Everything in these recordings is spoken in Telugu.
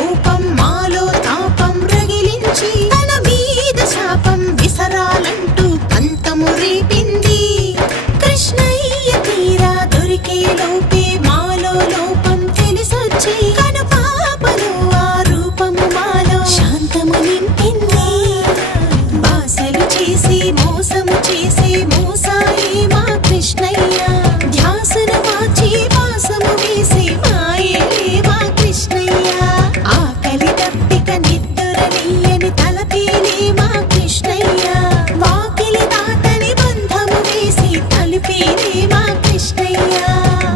కోపం మాలో తాపం రగిలించి తన మీద శాపం విసరాలంటూ పంతము రేపింది. కృష్ణయ్య తీరా దొరికే లోపే మాలో లోపం తెలిసొచ్చి కను పాపలో ఆ రూపము మాలో శాంతము నింపింది. బాసలు చేసి మోసము చేసే మోసాయే మా కృష్ణయ్య, ధ్యాసను మార్చి వాసము వేసే మాయే మా కృష్ణయ్య. ఆకలి దప్పిక నిద్దురనీయని తలపేలే మా కృష్ణయ్య, వాకిలి దాటని బంధము వేసి తలుపేలే మా కృష్ణయ్య.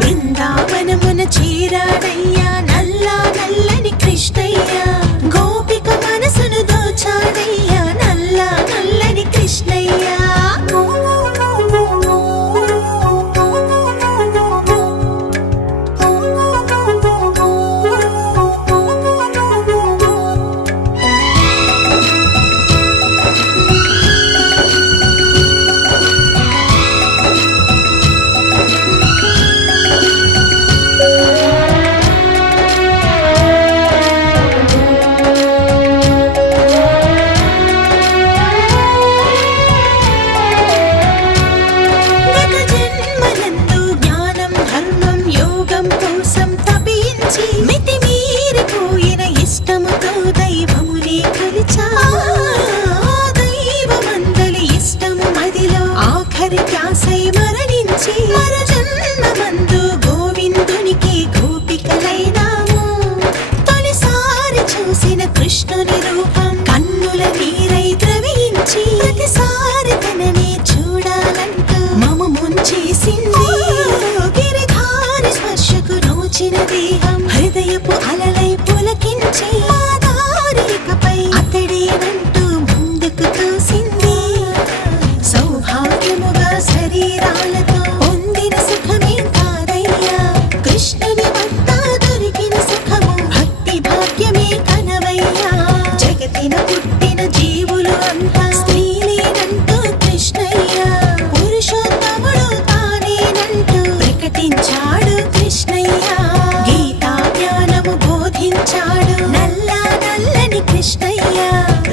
బృందావనమున చేరాడయ్యా నల్లా నల్లని కృష్ణయ్య, గోపిక మనసును దోచాడయ్యా నల్లా నల్లని కృష్ణయ్య. గత జన్మలందు జ్ఞానం ధర్మం యోగం కోసం తపించి మితిమీరిపోయిన ఇష్టముతో దైవమునే కొలిచా. దైవమందలి ఇష్టము మదిలో ఆఖరి ధ్యాసై మరణించి మరు జన్మమందు గోవిందునికి గోపికలైనాము. తొలిసారి చూసిన కృష్ణుని రూపం కన్నుల నీరై ద్రవించి ప్రతిసారి తననే చూడాలంటూ మము ముంచేసింది. గిరిధారి స్పర్శకు నోచిన దేహం హృదయపు అలలై పులకించి ఆ దారికపై అతడేనంటూ ముందుకు తోసింది. సౌభాగ్యముగా శరీరాలతో పొందిన సుఖమే కాదయ్యా, కృష్ణుని వద్ద దొరికిన సుఖము భక్తి భాగ్యమే కనవయ్యా. జగతిన పుట్టిన జీవులు అంతా స్త్రీలేనంటూ కృష్ణయ్య, పురుషోత్తముడు తానేనంటూ ప్రకటించాడు కృష్ణయ్య. గీతా జ్ఞానము బోధించాడు నల్లా నల్లని కృష్ణయ్య,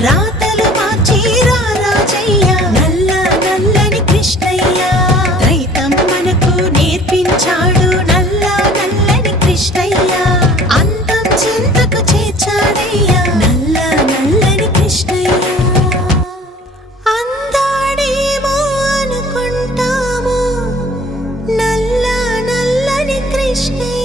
రాతలు మార్చి రారాజయ్య నల్లా నల్లని కృష్ణయ్య. ద్వైతం మనకు నేర్పించాడు నల్లా నల్లని కృష్ణయ్య, అంతం చింతకు చేర్చాడయ్యా నల్లా నల్లని కృష్ణయ్య. అందాడేమో అనుకుంటాము నల్లా నల్లని కృష్ణయ్య.